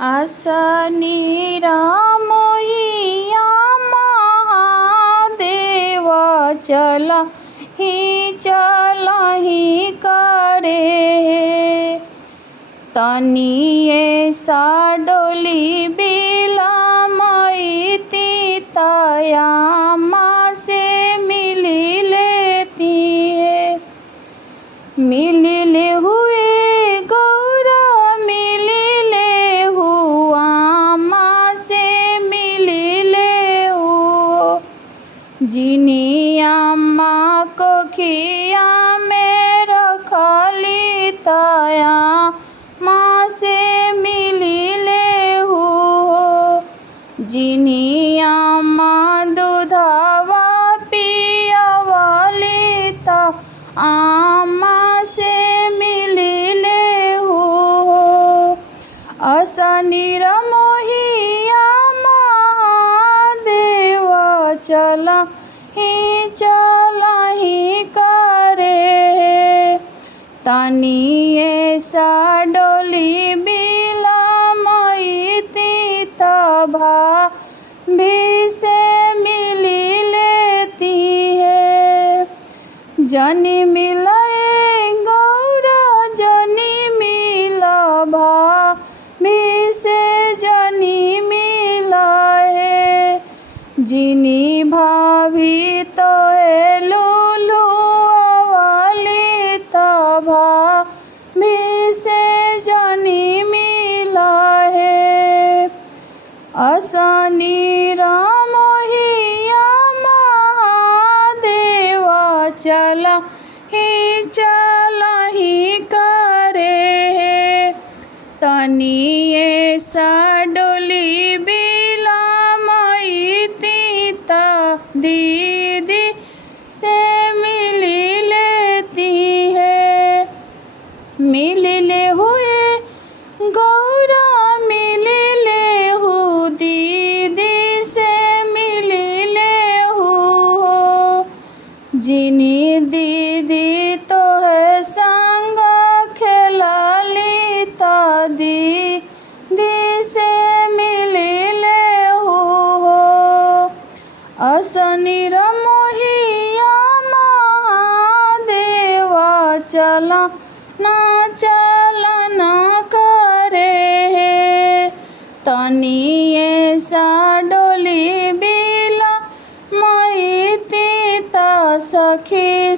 आशा निरामयिया महादेव चला ही करे। तनिए सा डोली बिलामई तया माँ से मिली लेती है। मिलिले हुए गौरा मिलिले हुआ माँ से मिलिले हो। जिनिया माँ को खिया में रखली तया माँ से मिलिले हो। जिनिया माँ दूधवा पियवली त आमा से मिलिले हो। आशा निरामयिया महादेव चला ही करे। तनिए सा डोली बिलामई तभा भी से मिली लेती है। जनी मिलाए गौरा जनी मिलभा भी से जनी मिलाए। जिनी भाभी तो लूलू अवली तभा भी से जनी मिलाए। आशा निरामयिया महादेव चला ही करे। तनिए सा डोली बिलामई दीदी से मिली लेती है। मिलिले हुए गौरा मिलिले हो दीदी से मिलिले हो। जिनी दीदी तो है संग खेलाली ता दीदी से मिलिले हो। आशा निरामयिया महादेव चला ना करे। तनिए सा डोली बिलामई सखी